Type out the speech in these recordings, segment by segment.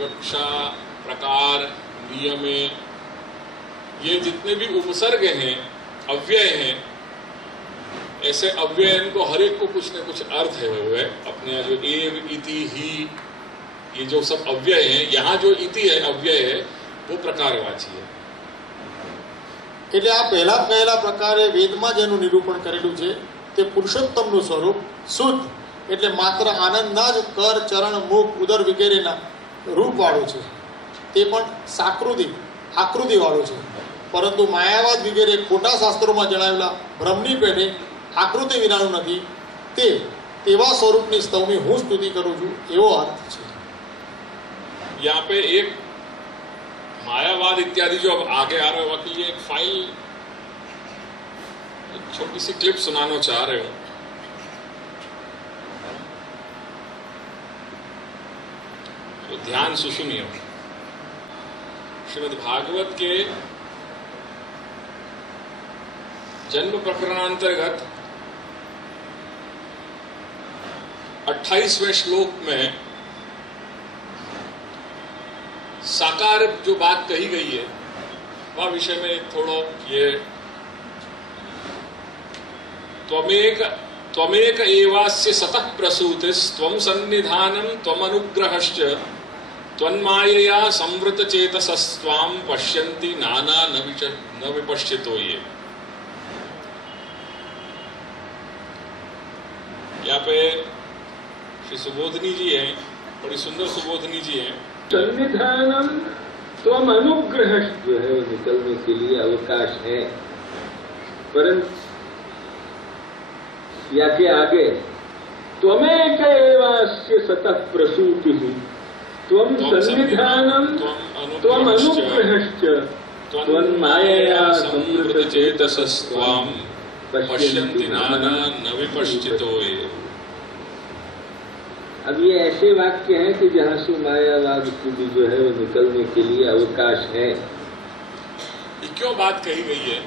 विवक्षा, प्रकार, नियमे, ये जितने भी उपसर्ग हैं, अव्यय हैं, ऐसे अव्यय को हर एक को कुछ न कुछ अर्थ है हुए अपने यहाँ जो एव, इति, ही, ये जो सब अव्यय हैं, यहाँ जो इति है अव्यय है वो प्रकारवाची है। એટલે આ પહેલા પ્રકારે વેદમાં જેનું નિરૂપણ કરેલું છે તે પુરુષોત્તમનું સ્વરૂપ શુદ્ધ એટલે માત્ર આનંદના જ કર, ચરણ, મુખ, ઉદર વગેરેના રૂપવાળું છે, તે પણ સાકૃતિક આકૃતિવાળું છે, પરંતુ માયાવાદ વગેરે ખોટા શાસ્ત્રોમાં જણાવેલા બ્રહ્મની પેટે આકૃતિ વિનાનું નથી, તેવા સ્વરૂપની સ્તવની હું સ્તુતિ કરું છું, એવો અર્થ છે। यहाँ पे एक मायावाद इत्यादि जो अब आगे आ रहे हो के लिए एक फाइल, एक छोटी सी क्लिप सुनाना चाह रहे हो। तो ध्यान से सुनिए। श्रीमद् भागवत के जन्म प्रकरणांतर्गत 28वें श्लोक में साकार जो बात कही गई है वह विषय में थोड़ा ये त्वमेक एवास्य सतः प्रसूतिस् त्वं सन्निधानं त्वमनुग्रहश्च त्वन्मायया संवृत चेतसस्त्वां पश्यन्ति नाना न विपश्चितो। ये यहाँ पे श्री सुबोधनी जी हैं, बड़ी सुंदर सुबोधनी जी हैं। सन्निधानम त्वम अनुग्रह जो है निकलने के लिए अवकाश है, परंतु या के आगे त्वमेक एवास्य सतः प्रसूति त्वम सन्निधानम त्वम अनुग्रहश्च त्वन्मायया संवृत चेतसस्त्वां पश्यन्ति नाना न विपश्चितो। अब ये ऐसे वाक्य हैं कि जहां से मायावाद की भी जो है वो निकलने के लिए अवकाश है। ये क्यों बात कही गई है?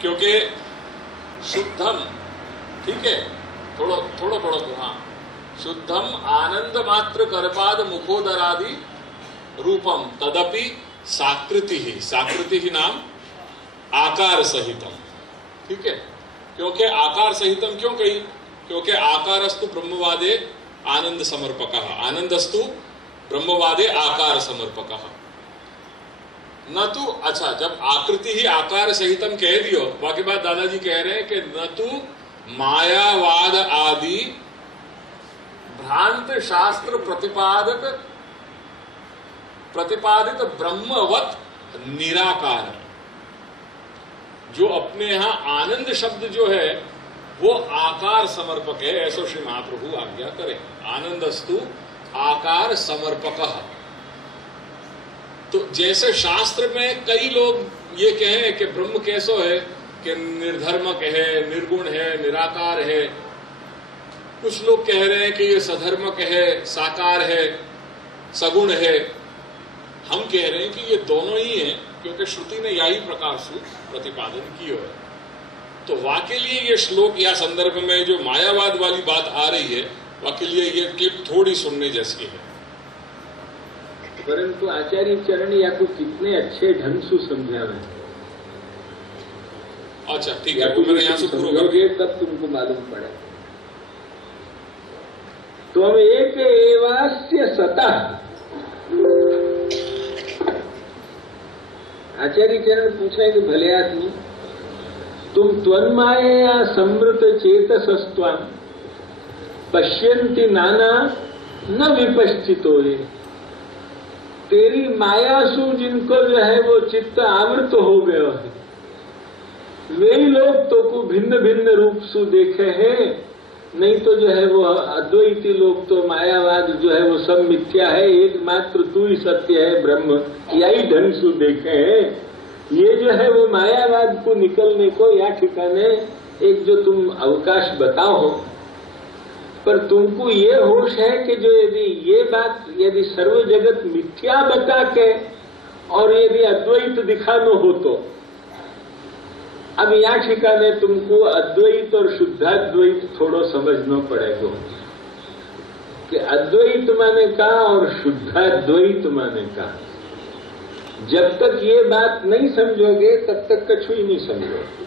क्योंकि शुद्धम, ठीक है, थोड़ा हाँ, शुद्धम आनंद मात्र करपाद मुखोदरादि रूपम तदपि साकृति ही नाम आकार सहितम। ठीक है, क्योंकि आकार सहितम क्यों कही? क्योंकि आकारस्तु ब्रह्मवादे आनंद समर्पकः, आनंदस्तु ब्रह्मवादे आकार समर्पकः। न तो अच्छा, जब आकृति ही आकार सहितम कह दियो, बाकी बात दादाजी कह रहे हैं कि न तो मायावाद आदि भ्रांत शास्त्र प्रतिपादित ब्रह्मवत निराकार, जो अपने यहां आनंद शब्द जो है वो आकार समर्पक है, ऐसा श्री महाप्रभु आज्ञा करें। आनंदस्तु आकार समर्पकः। तो जैसे शास्त्र में कई लोग ये कहें कि ब्रह्म कैसो है कि निर्धर्मक है, निर्गुण है, निराकार है। कुछ लोग कह रहे हैं कि ये सधर्मक है, साकार है, सगुण है। हम कह रहे हैं कि ये दोनों ही हैं, क्योंकि श्रुति ने यही प्रकार से प्रतिपादन किया है। तो वाके लिए ये श्लोक या संदर्भ में जो मायावाद वाली बात आ रही है, वाके लिए ये क्लिप थोड़ी सुनने जैसी है। परंतु आचार्य चरण या को कितने अच्छे ढंग से समझा रहे हैं। अच्छा ठीक है, तो मैंने यहाँ से पूरा तब तुमको मालूम पड़े। त्वम एक एवास्य सतः, आचार्य चरण पूछा है कि भले आदमी तुम त्वन्मायया संवृत चेतसस्त्वां पश्यन्ति नाना न विपश्चितो। तेरी माया सु जिनको जो है वो चित्त आवृत हो गया है, वे लोग तो को भिन्न भिन्न रूप से देखे हैं, नहीं तो जो है वो अद्वैती लोग तो मायावाद जो है वो सब मिथ्या है, एकमात्र तू ही सत्य है ब्रह्म, यही ढंग से देखे हैं। ये जो है वो मायावाद को निकलने को या ठिकाने एक जो तुम अवकाश बताओ, पर तुमको ये होश है कि जो यदि ये बात यदि सर्व जगत मिथ्या बता के और यदि अद्वैत दिखाना हो तो अब यहाँ ठिकाने तुमको अद्वैत और शुद्धाद्वैत थोड़ा समझना पड़ेगा कि अद्वैत माने कहा और शुद्धाद्वैत माने कहा। जब तक ये बात नहीं समझोगे तब तक कछु ही नहीं समझोगे।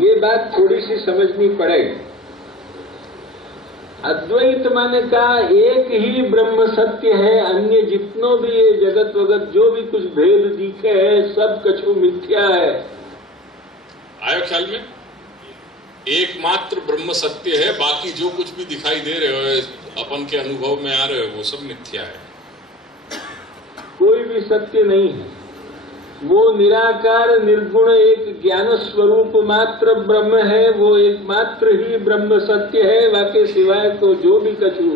ये बात थोड़ी सी समझनी पड़ेगी। अद्वैत माने कहा एक ही ब्रह्म सत्य है, अन्य जितनों भी ये जगत वगत जो भी कुछ भेद दिखे है सब कछु मिथ्या है। आयो ख्याल में? एकमात्र ब्रह्म सत्य है, बाकी जो कुछ भी दिखाई दे रहे हो अपन के अनुभव में आ रहे हो वो सब मिथ्या है। कोई भी सत्य नहीं है, वो निराकार निर्गुण एक ज्ञान स्वरूप मात्र ब्रह्म है। वो एकमात्र ही ब्रह्म सत्य है। बाकी सिवाय तो जो भी कछु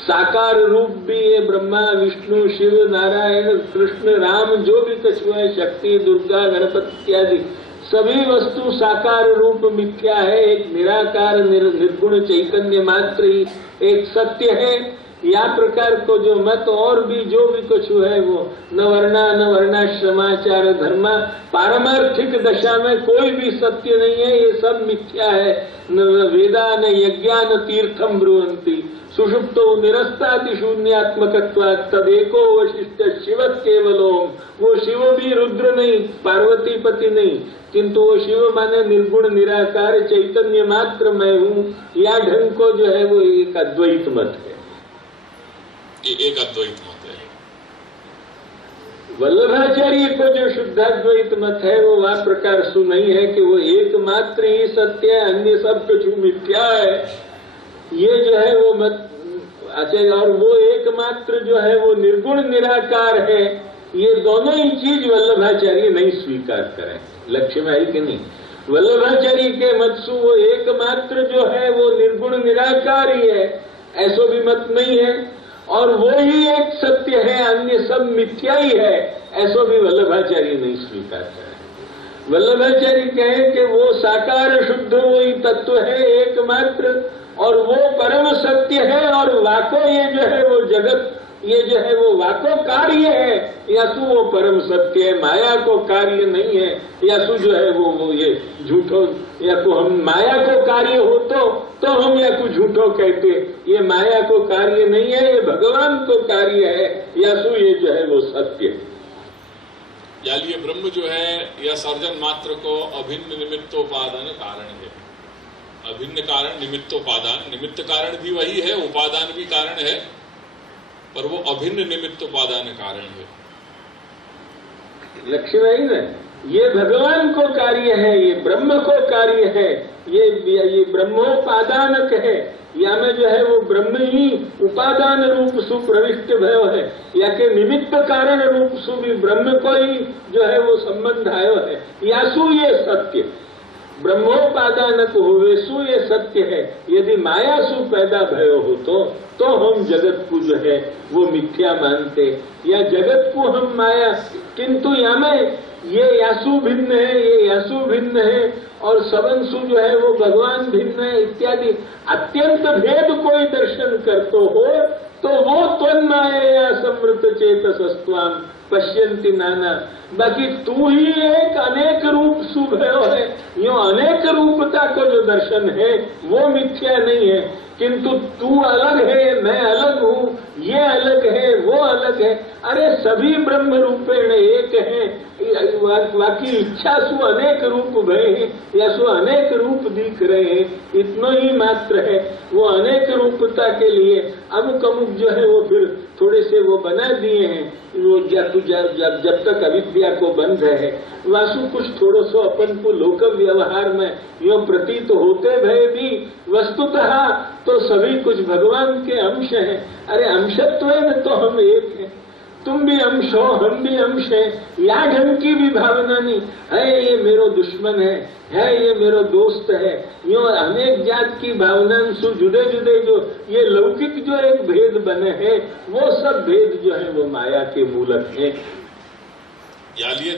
साकार रूप भी है, ब्रह्मा विष्णु शिव नारायण कृष्ण राम जो भी कछु है, शक्ति दुर्गा गणपति इत्यादि सभी वस्तु साकार रूप मिथ्या है। एक निराकार निर्गुण चैतन्य मात्र ही एक सत्य है। या प्रकार को जो मत और भी जो भी कुछ है वो न वर्णा न वर्णाश्रमाचार धर्मा, पारमार्थिक दशा में कोई भी सत्य नहीं है। ये सब मिथ्या है। न वेदा न यज्ञा न तीर्थम ब्रुवंती सुषुप्तो निरस्ताति शून्यात्मकत्वात् तदेको वशिष्ठ शिव केवलोम। वो शिव भी रुद्र नहीं, पार्वती पति नहीं, किंतु वो शिव माने निर्गुण निराकार चैतन्य मात्र मैं हूँ। या ढंग को जो है वो एक अद्वैत मत है। एक अद्वैत मत है। वल्लभाचार्य को जो शुद्धाद्वैत मत है वो वह प्रकार सु नहीं है कि वो एकमात्र ही सत्य है, अन्य सब कुछ मिथ्या है। ये जो है वो मत आचार्य, और वो एकमात्र जो है वो निर्गुण निराकार है। ये दोनों ही चीज वल्लभाचार्य नहीं स्वीकार करें। लक्ष्य में आई कि नहीं? वल्लभाचार्य के मत सु वो एकमात्र जो है वो निर्गुण निराकार ही है, ऐसो भी मत नहीं है। और वो ही एक सत्य है, अन्य सब मिथ्या ही है, ऐसो भी वल्लभाचार्य नहीं स्वीकार करें। वल्लभाचार्य कहे कि वो साकार शुद्ध वही तत्व है एकमात्र, और वो परम सत्य है। और वाको ये जो है वो जगत, ये जो है वो वाको कार्य है, यासु वो परम सत्य है, माया को कार्य नहीं है। यासु जो है वो ये झूठो, या को हम माया को कार्य हो तो हम या को झूठो कहते। ये माया को कार्य नहीं है, ये भगवान को कार्य है। यासु ये जो है वो सत्य है। यानी ये ब्रह्म जो है यह सर्जन मात्र को अभिन्न निमित्तोपादान कारण है। अभिन्न कारण निमित्तोपादान, निमित्त कारण भी वही है, उपादान भी कारण है, पर वो अभिन्न निमित्तोपादान कारण है। लक्ष्य नहीं है, ये भगवान को कार्य है, ये ब्रह्म को कार्य है, ये ब्रह्मोपादानक है। या में जो है वो ब्रह्म ही उपादान रूप सु प्रविष्ट भयो है, या के निमित्त कारण रूप सु भी ब्रह्म को ही जो है वो संबंध आयो है। यासु ये सत्य ब्रह्मोपादानक होवे सु ये सत्य है। यदि माया सु पैदा भयो हो तो हम जगत को जो है वो मिथ्या मानते, या जगत को हम माया। किंतु या में ये यासु भिन्न है, ये यासु भिन्न है, और सबंसु जो है वो भगवान भिन्न है इत्यादि अत्यंत भेद कोई दर्शन करतो हो तो वो त्वन्माया समृत चेतसस्त्वाम पश्यन्ति नाना। बाकी तू ही एक अनेक रूप सुभयो है, यो अनेक रूपता को जो दर्शन है वो मिथ्या नहीं है। किंतु तू अलग है, मैं अलग हूँ, ये अलग है, वो अलग है। अरे सभी ब्रह्म रूपेण एक है। बाकी इच्छा सु अनेक रूप भय है, या सु अनेक रूप दिख रहे हैं, इतना ही मात्र है। वो अनेक रूपता के लिए अमुक अमुक जो है वो फिर थोड़े से वो बना दिए हैं। वो जब तक अविद्या को बंध है वासु कुछ थोड़ो सो अपन को लोक व्यवहार में यो प्रतीत होते भय भी वस्तुतः तो सभी कुछ भगवान के अंश हैं। अरे अंशत्व में तो हम एक हैं, तुम भी अंश हो, हम भी अंश है। या ढंग की भी भावना नहीं है, ये मेरो दुश्मन है ये मेरो दोस्त है। यो अनेक जात की भावना सु जुदे जुदे जो ये लौकिक जो एक भेद बने हैं वो सब भेद जो है वो माया के मूलक हैं। यानी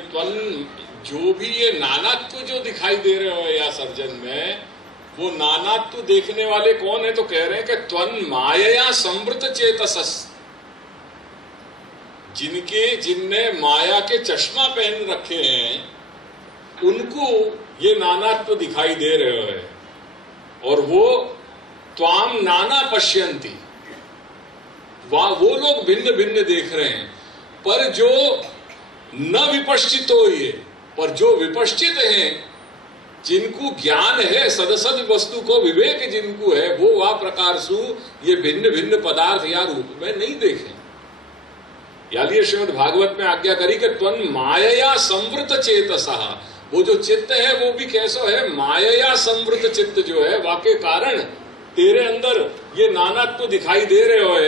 जो भी ये नानात्व जो दिखाई दे रहे हो या सर्जन में, वो नानात्व देखने वाले कौन है? तो कह रहे हैं कि त्वन् माया समृत चेतसस। जिनने माया के चश्मा पहन रखे हैं उनको ये नानात्व दिखाई दे रहे हैं, और वो त्वाम नाना पश्यन्ति, वो लोग भिन्न भिन्न देख रहे हैं। पर जो न विपश्चित हो ये, पर जो विपश्चित हैं, जिनको ज्ञान है सदसद वस्तु को विवेक जिनको है, वो वह प्रकार सु ये भिन्न भिन्न पदार्थ या रूप में नहीं देखें। यानी श्रीमद् भागवत में आज्ञा करी कि त्वं मायया संवृत चेतसः, वो जो चित्त है वो भी कैसो है, मायया संवृत चित्त जो है, वाके कारण तेरे अंदर ये नानात्व दिखाई दे रहे हो,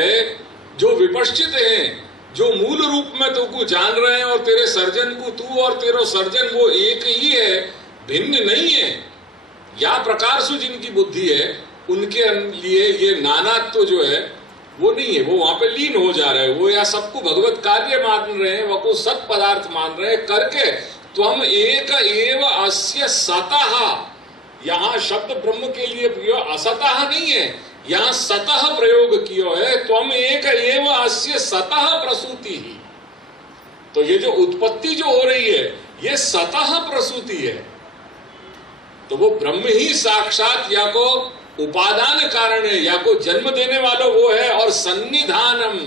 जो विपश्चित हैं, जो मूल रूप में तुमको जान रहे हैं, और तेरे सर्जन को तू और तेरो सर्जन वो एक ही है, भिन्न नहीं है। या प्रकार से जिनकी बुद्धि है उनके लिए ये नानात्व जो है वो नहीं है, वो वहां पे लीन हो जा रहे हैं। वो या सबको भगवत कार्य मान रहे हैं, वो को सत पदार्थ मान रहे हैं करके त्वम एक एव अस्य सतः, यहां शब्द ब्रह्म के लिए असतः नहीं है, यहां सतः प्रयोग किया है। त्वम एक एव अस्य सतः प्रसूति ही, तो ये जो उत्पत्ति जो हो रही है ये सतः प्रसूति है। तो वो ब्रह्म ही साक्षात या को उपादान कारण है, या को जन्म देने वाला वो है। और सन्निधानम,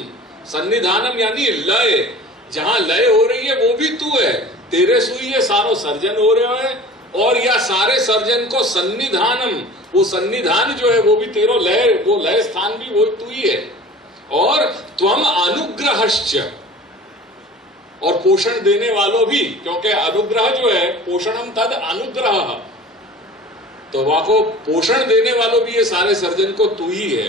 सन्निधानम यानी लय, जहां लय हो रही है वो भी तू है, तेरे सुई ये सारो सर्जन हो रहे हैं, और या सारे सर्जन को सन्निधानम, वो सन्निधान जो है वो भी तेरो लय, वो लय स्थान भी वो तू ही है। और त्वम अनुग्रहश्च, और पोषण देने वालों भी, क्योंकि अनुग्रह जो है पोषणम तद अनुग्रह, तो वहां को पोषण देने वालों भी ये सारे सर्जन को तू ही है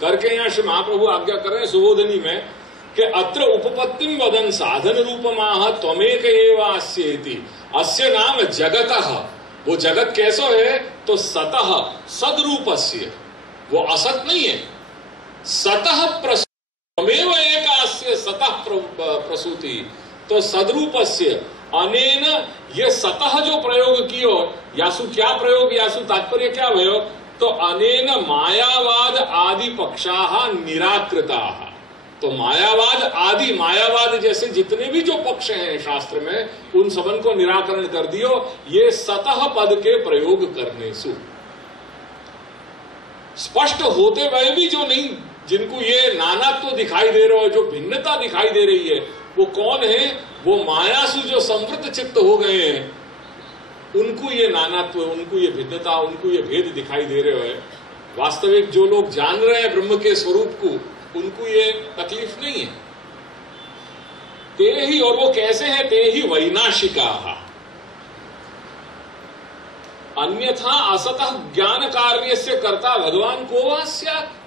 करके यहाँ श्री महाप्रभु आज्ञा कर रहे हैं सुबोधनी में कि अत्र उपपत्तिम वदन साधन रूपमाह त्वमेक एव अस्येति, अस्य नाम जगतः, वो जगत कैसो है, तो सतः सदरूपस्य, वो असत नहीं है, सतः त्वमेव एक अस्य सतः प्रसूति, तो सदरूपस्य अनेन, ये सतः जो प्रयोग कियो, यासु क्या प्रयोग, यासु तात्पर्य क्या भयो, तो अनेन मायावाद आदि पक्षाः निराकृताः, तो मायावाद आदि, मायावाद जैसे जितने भी जो पक्ष हैं शास्त्र में, उन सबन को निराकरण कर दियो ये सतः पद के प्रयोग करने से। स्पष्ट होते हुए भी जो नहीं, जिनको ये नानात्व दिखाई दे रहा है, जो भिन्नता दिखाई दे रही है, वो कौन है, वो माया से जो संवृत चित्त हो गए हैं, उनको ये नानात्व, उनको ये भिन्नता, उनको ये भेद दिखाई दे रहे हैं। वास्तविक जो लोग जान रहे हैं ब्रह्म के स्वरूप को, उनको ये तकलीफ नहीं है। ते ही, और वो कैसे हैं, ते ही वैनाशिका, अन्यथा असतः ज्ञान कार्य से कर्ता भगवान को वा स्यात्,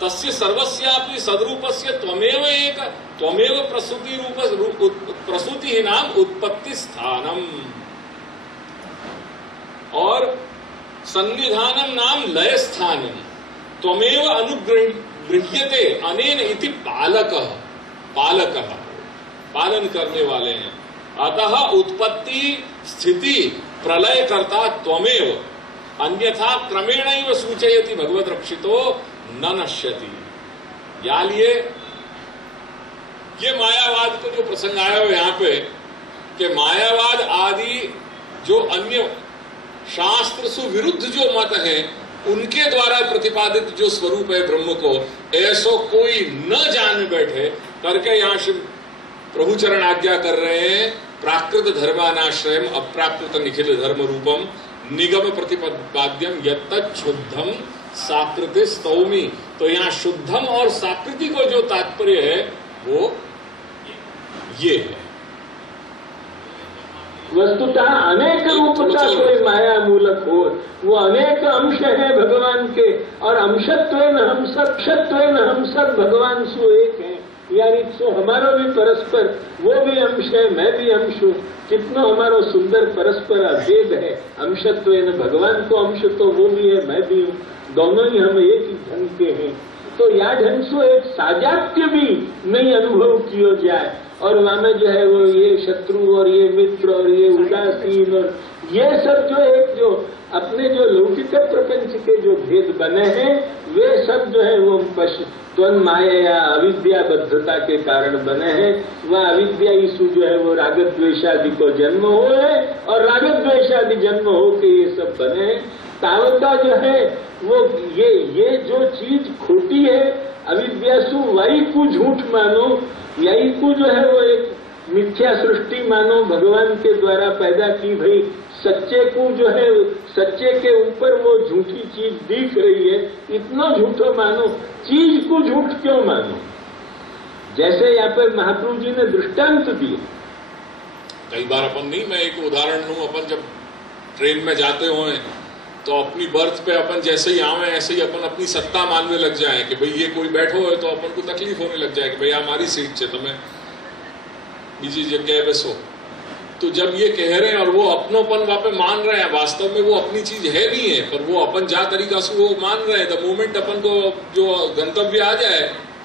तस्य सर्वस्यापि सदरूपस्य त्वमेव एक, त्वमेव प्रसूति रूप, प्रसूति नाम उत्पत्ति स्थानम, और सन्निधानम नाम लय स्थानम, त्वमेव अनुगृह्यते अनेन इति पालकः, पालकः पालन करने वाले हैं। अतः उत्पत्ति स्थिति प्रलय करता त्वमेव, अन्यथा क्रमेणैव सूचयति भगवत रक्षितो न नश्यति। या लिए ये मायावाद को जो प्रसंग आया हो यहाँ पे, कि मायावाद आदि जो अन्य शास्त्र से विरुद्ध जो मत है, उनके द्वारा प्रतिपादित जो स्वरूप है ब्रह्म को, ऐसो कोई न जान बैठे करके यहाँ श्री प्रभुचरण आज्ञा कर रहे हैं। प्राकृत धर्मानाश्रयम अप्राकृत निखिल धर्म रूपम निगम प्रतिपाद्यम यत्तत् शुद्धम साकृति स्तौमी। तो यहाँ शुद्धम और साकृति को जो तात्पर्य है वो ये है। वस्तुतः अनेक रूपता कोई माया मूलक हो, वो अनेक अंश है भगवान के, और अंशत्वेन हम सब, क्षत्वेन हम सब भगवान सु एक हैं। यानी सो हमारो भी परस्पर, वो भी अंश है, मैं भी अंश हूँ, कितना हमारो सुंदर परस्पर अभेद है। अंशत्वेन भगवान को अंश तो वो भी है, मैं भी हूँ, दोनों ही हम एक ही ढंग के हैं। तो या ढंग से एक साजात्य भी नहीं अनुभव किया जाए, और वहां में जो है वो ये शत्रु और ये मित्र और ये उदासीन और ये सब जो एक जो अपने जो लौकिक प्रपंच के जो भेद बने हैं, वे सब जो है वो त्वं माया या अविद्याबद्धता के कारण बने हैं। वह अविद्या ईसु जो है वो रागद्वेषादि को जन्म हो है, और रागद्वेषादि जन्म हो के ये सब बने हैं। तावता जो है वो ये जो चीज खोटी है, अविद्यासु वायु मानो, यही को जो है वो एक मिथ्या सृष्टि मानो, भगवान के द्वारा पैदा की भई सच्चे को जो है, सच्चे के ऊपर वो झूठी चीज दिख रही है, इतना झूठो मानो, चीज को झूठ क्यों मानो? जैसे यहाँ पर महाप्रभु जी ने दृष्टांत दिए। कई बार अपन नहीं, मैं एक उदाहरण लूं, अपन जब ट्रेन में जाते हो तो अपनी बर्थ पे अपन जैसे ही आवे ऐसे ही अपन अपनी सत्ता मानने लग जाए कि भाई ये कोई बैठो है, तो अपन को तकलीफ होने लग जाए कि भाई हमारी सीट है, तुम्हें बीजी जगह बेसो। तो जब ये कह रहे हैं और वो अपनोपन वहां पे मान रहे हैं, वास्तव में वो अपनी चीज है नहीं है, पर वो अपन जा तरीका से वो मान रहे हैं। द मोमेंट अपन को जो गंतव्य आ जाए,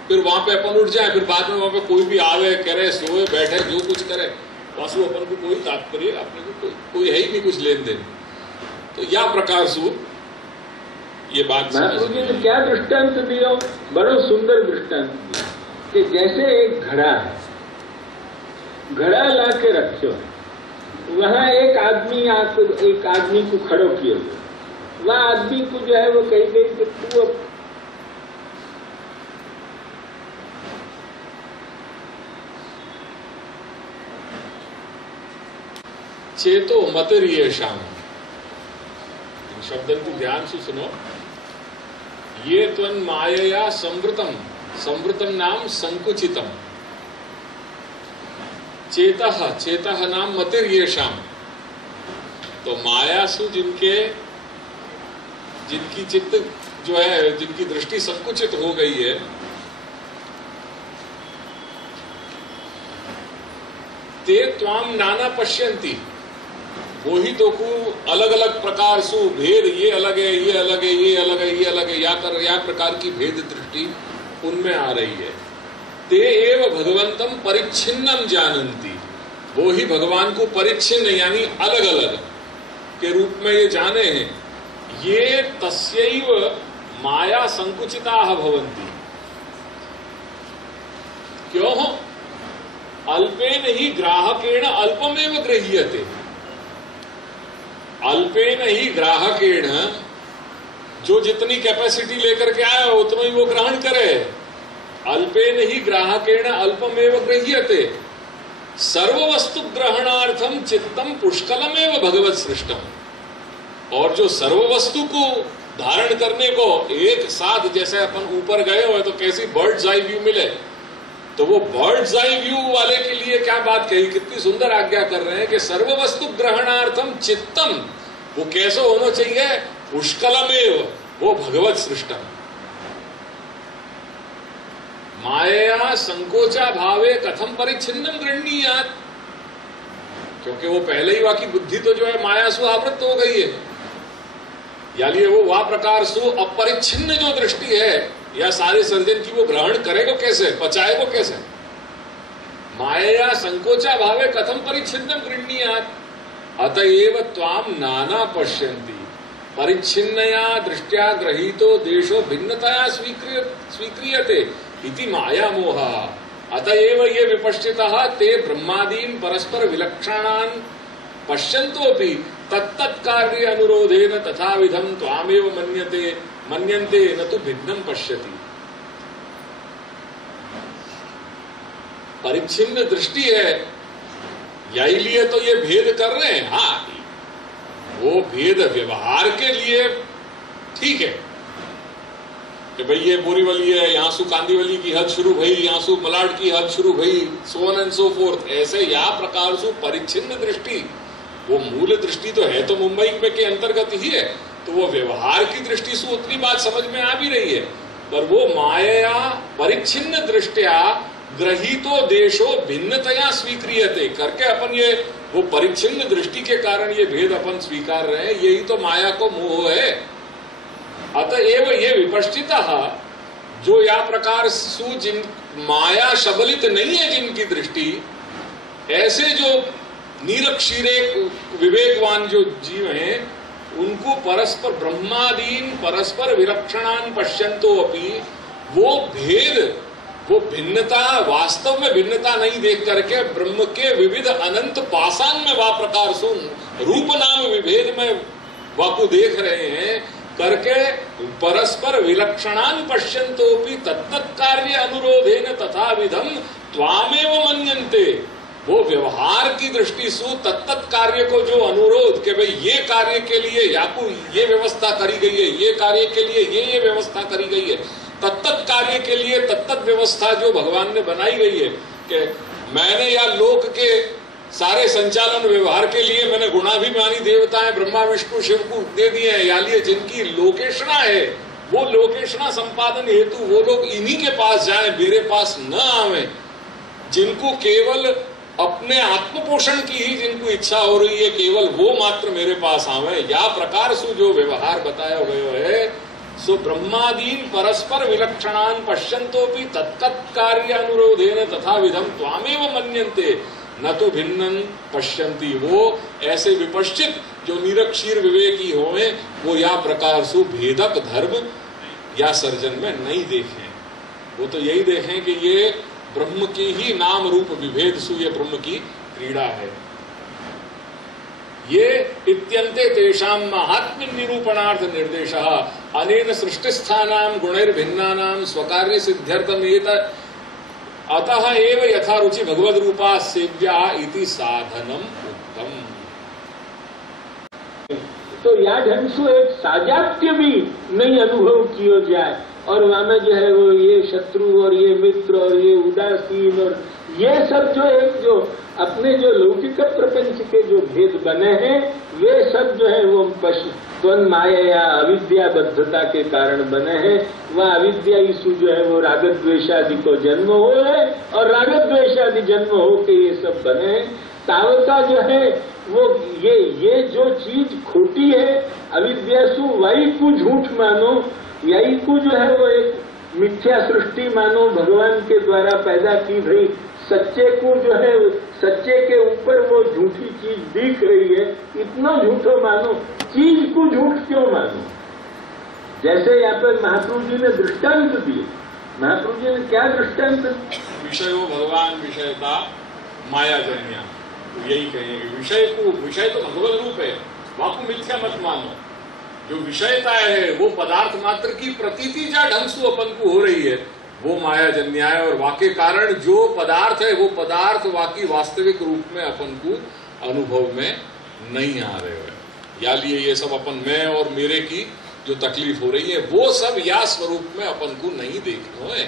फिर वहां पे अपन उठ जाए, फिर बाद में वहां पे कोई भी आवे, करे, सोए, बैठे, जो कुछ करे, बस वो अपन को कोई तात्पर्य, अपने को कोई है ही नहीं कुछ लेन देन। तो या प्रकार से ये बात महाप्रभु जी ने क्या दृष्टांत दिया, बड़ा सुंदर दृष्टांत दिया कि जैसे एक घड़ा है, घड़ा ला के रखो, वहां एक आदमी को खड़ो किया हुआ, वह आदमी को जो है वो कही गई कि तू अब चेतो मतिर्येषाम्, शब्दन को ध्यान से सुनो। ये त्वन् मायया संवृतम, संवृतम नाम संकुचितम, चेतः, चेतः नाम मतिर्येषाम्। तो मायासु जिनकी चित्त जो है, जिनकी दृष्टि संकुचित हो गई है, ते त्वाम नाना पश्यन्ति, वो ही तो को अलग अलग प्रकार से भेद, ये अलग है, ये अलग है, ये अलग है, ये अलग है, या प्रकार की भेद दृष्टि उनमें आ रही है। ते एव भगवंतम परिच्छिन्नम जानन्ति, वो ही भगवान को परिच्छिन्न यानी अलग अलग के रूप में ये जाने हैं। ये तस्यैव माया संकुचिताः भवन्ति। क्यों? अल्पेन ही ग्राहकेण अल्पमेव गृह्यते, अल्पेन ही ग्राहकेण, जो जितनी कैपेसिटी लेकर के आया उतना ही वो ग्रहण करे। अल्पेन ही ग्राहकेण अल्पमेव गृह्यते, सर्ववस्तु ग्रहणार्थम चित्तम पुष्कलमेव भगवत सृष्टम। और जो सर्ववस्तु को धारण करने को एक साथ, जैसे अपन ऊपर गए हुए तो कैसी बर्ड्स आई व्यू मिले, तो वो बर्ड्स आई व्यू वाले के लिए क्या बात कही, कितनी सुंदर आज्ञा कर रहे हैं कि सर्ववस्तु ग्रहणार्थम चित्तम, वो कैसे होना चाहिए, पुष्कलमेव, वो भगवत सृष्टम। माया संकोचा भावे कथम परिच्छिन्नम गृह्णीयात्, क्योंकि वो पहले ही वाकी बुद्धि तो जो है माया सु आवृत हो गई है, यानी वो वह प्रकार सु अपरिच्छिन्न जो दृष्टि है या सारे सर्जन की, वो ग्रहण करेगा कैसे, पचाएगा कैसे। माया संकोचा भावे कथम परिच्छिन्नम गृह्णीयात्, अतएव त्वाम नाना पश्यन्ति, परिच्छिन्नया दृष्ट्या ग्रहीतो देशो भिन्नतया स्वीक्रियते इति माया मोह। अतएव ये विपश्चितः ते ब्रह्मादीन परस्पर विलक्षणान् पश्यन्तोपि तत्तत् कार्य अनुरोधेन तथाविधं त्वामेव मन्यन्ते न तो भिन्नं पश्यति। परिच्छिन्न दृष्टि है, यही लिए तो ये भेद कर रहे हैं। हाँ, वो भेद व्यवहार के लिए ठीक है कि भाई ये बोरीवली है, यहां से कांदीवली की हद शुरू भई, यहां से मलाड की हद शुरू भई, so on and so fourth. ऐसे या प्रकार से परिच्छिन्न दृष्टि, वो मूल दृष्टि तो है तो मुंबई में के अंतर्गत ही है, तो वो व्यवहार की दृष्टि से उतनी बात समझ में आ भी रही है, पर वो माया परिच्छिन्न दृष्टिया ग्रहीतो देशो भिन्नतया स्वीक्रियते करके अपन ये वो परिच्छिन्न दृष्टि के कारण ये भेद अपन स्वीकार रहे हैं, यही तो माया को मोह है। अतएव ये विपश्चितः, जो या प्रकार सु जिन माया शबलित नहीं है जिनकी दृष्टि, ऐसे जो निरक्षीरे विवेकवान जो जीव हैं, उनको परस्पर ब्रह्मादीन परस्पर विलक्षणान् पश्यन्तो अपि, वो भेद, वो भिन्नता, वास्तव में भिन्नता नहीं देख करके ब्रह्म के विविध अनंत पाषाण में वा प्रकार सुन रूप नाम विभेद में वाकु देख रहे हैं, करके परस्पर विलक्षणान पश्यन्तोपि तत्तत् कार्य अनुरोधेन तथा विधम त्वामेव मन्यन्ते। वो व्यवहार की दृष्टि से तत्तत् कार्य को जो अनुरोध कि भाई ये कार्य के लिए याकू ये व्यवस्था करी गई है, ये कार्य के लिए ये व्यवस्था करी गई है, तत्तत् कार्य के लिए तत्तत् व्यवस्था जो भगवान ने बनाई गई है कि मैंने या लोक के सारे संचालन व्यवहार के लिए मैंने गुणाभिमानी देवताएं ब्रह्मा विष्णु शिव को दे दिए हैं, या लिए जिनकी लोकेशना है वो लोकेशना संपादन हेतु वो लोग इन्हीं के पास जाएं, मेरे पास न आवे। जिनको केवल अपने आत्मपोषण की ही जिनको इच्छा हो रही है केवल वो मात्र मेरे पास आवे। या प्रकार से जो व्यवहार बताया गया है सो ब्रह्मादीन परस्पर विलक्षणान पश्यन्तोपि तत्तत् कार्य अनुरोधेन तथा विधम त्वामेव मन्यन्ते न तो भिन्नन पश्यन्ति। वो ऐसे विपश्चित जो निरक्षीर विवेकी होवे वो या प्रकार से भेदक धर्म या सर्जन में नहीं देखें। वो तो यही देखें कि ये ब्रह्म की ही नाम रूप विभेद सु ये ब्रह्म की क्रीड़ा है। ये इत्यन्ते तेषां महात्म्य निरूपणार्थ निर्देश अनेन सृष्टिस्थानां गुणैर्भिन्नानां स्वकार्य सिद्ध्यर्थमेत अतः एव यथा रुचि भगवद रूपा सेव्या इति साधनम उत्तम। तो या ढंग से एक साजात्य भी नहीं अनुभव किया जाए और वहां में जो है वो ये शत्रु और ये मित्र और ये उदासीन और ये सब जो एक जो अपने जो लौकिक प्रपंच के जो भेद बने हैं वे सब जो है वो त्वन माया या अविद्याबद्धता के कारण बने हैं। वह अविद्या ईसु जो है वो राग द्वेषादि को जन्म हो है और राग द्वेषादि जन्म हो के ये सब बने हैं। तावता जो है वो ये जो चीज खोटी है अविद्यासु वाई को झूठ मानो, यही को जो है वो एक मिथ्या सृष्टि मानो, भगवान के द्वारा पैदा की गई सच्चे को जो है सच्चे के ऊपर वो झूठी चीज दिख रही है, इतना झूठो मानो। चीज को झूठ क्यों मानो? जैसे यहाँ पर महाप्रभु जी ने दृष्टांत दिए। महाप्रभु जी ने क्या दृष्टांत? विषयो भगवान विषयता मायाजन्या, तो यही कहेंगे विषय तो भगवत रूप है, वहां को मिथ्या मत मानो। जो विषयता है वो पदार्थ मात्र की प्रतीति जा ढंग से अपन को हो रही है वो मायाजन्य है, और वाके कारण जो पदार्थ है वो पदार्थ वाकी वास्तविक रूप में अपन को अनुभव में नहीं आ रहे हैं। या लिए ये सब अपन मैं और मेरे की जो तकलीफ हो रही है वो सब या स्वरूप में अपन को नहीं देखना है।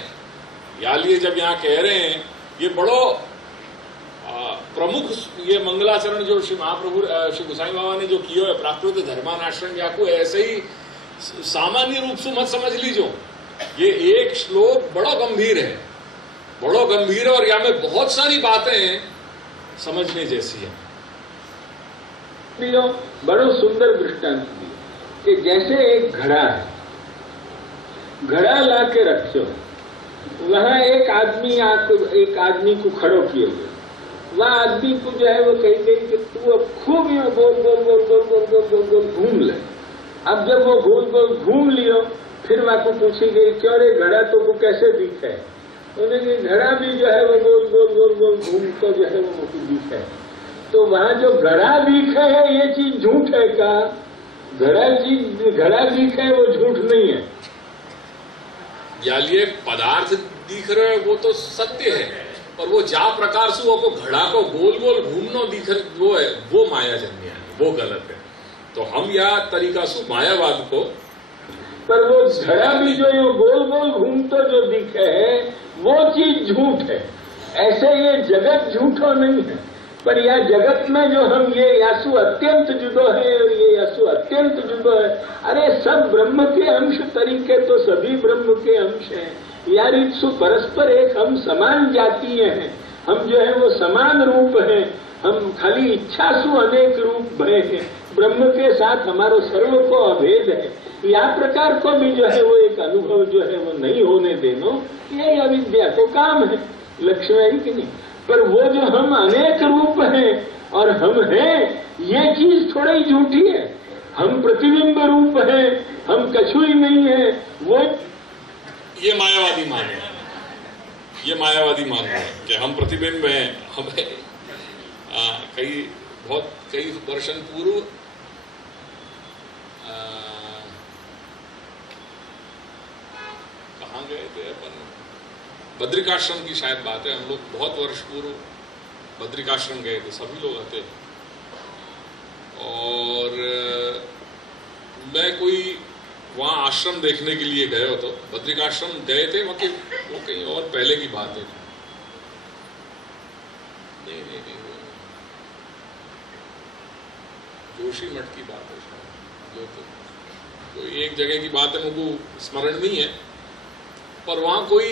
या लिए जब यहाँ कह रहे हैं ये बड़ो प्रमुख ये मंगलाचरण जो श्री महाप्रभु श्री गोसाई बाबा ने जो किया है प्राकृत धर्मानाश्रम या को ऐसे ही सामान्य रूप से मत समझ लीजो। ये एक श्लोक बड़ा गंभीर है, बड़ो गंभीर है और यहाँ में बहुत सारी बातें समझने जैसी है। बड़ो सुंदर दृष्टांत दिया कि जैसे एक घड़ा है, घड़ा ला के रखो, वहां एक आदमी को खड़ो किए हुए, वह आदमी को जो है वो कही गई कि तू अब खूब गोल गोल गोल गोल गोल गोल गोल गोल घूम ले। अब जब वो गोल गोल घूम लियो फिर वहां को पूछी गई क्यों रे घड़ा तो को कैसे दिखा है? उन्होंने घड़ा भी जो है वो गोल गोल गोल गोल घूम तो जो है वो मुझे दिखा है। तो वहां जो घड़ा दिखा है ये चीज झूठ है का? घड़ा दिखा है वो झूठ नहीं है। या लिए पदार्थ दिख रहे हैं वो तो सत्य है, और वो जा प्रकार से वो घड़ा को गोल गोल घूमना दिख वो है वो मायाजन्य है, वो गलत है। तो हम या तरीका से मायावाद को पर वो घड़ा भी जो ये गोल गोल घूमता जो दिखे है वो चीज झूठ है। ऐसे ये जगत झूठो नहीं है, पर यह जगत में जो हम ये यासु अत्यंत जुदो है और ये यासु अत्यंत जुदो है। अरे सब ब्रह्म के अंश तरीके तो सभी ब्रह्म के अंश हैं यार। इत्सु परस्पर एक हम समान जातीय हैं, हम जो है वो समान रूप हैं, हम खाली इच्छा सु अनेक रूप भय हैं। ब्रह्म के साथ हमारो सर्व को अभेद है। या प्रकार को भी जो है वो एक अनुभव जो है वो नहीं होने देनो, यही अविद्या को काम है। लक्ष्य है कि नहीं? पर वो जो हम अनेक रूप हैं और हम हैं ये चीज थोड़ा ही झूठी है। हम प्रतिबिंब रूप हैं, हम कछु ही नहीं है। वो ये मायावादी मान है, ये मायावादी मान है कि हम प्रतिबिंब हैं। हमें कई वर्षन पूर्व गए थे अपन, बद्रिकाश्रम की शायद बात है, हम लोग बहुत वर्ष पूर्व बद्रिकाश्रम गए थे, सभी लोग आते। और मैं कोई वहाँ आश्रम देखने के लिए गए हो, तो बद्रिकाश्रम गए थे, वो कहीं और पहले की बात है। नहीं, जोशी मठ की बात है शायद, जो तो कोई एक जगह की बात है, मुझको स्मरण नहीं है, पर वहाँ कोई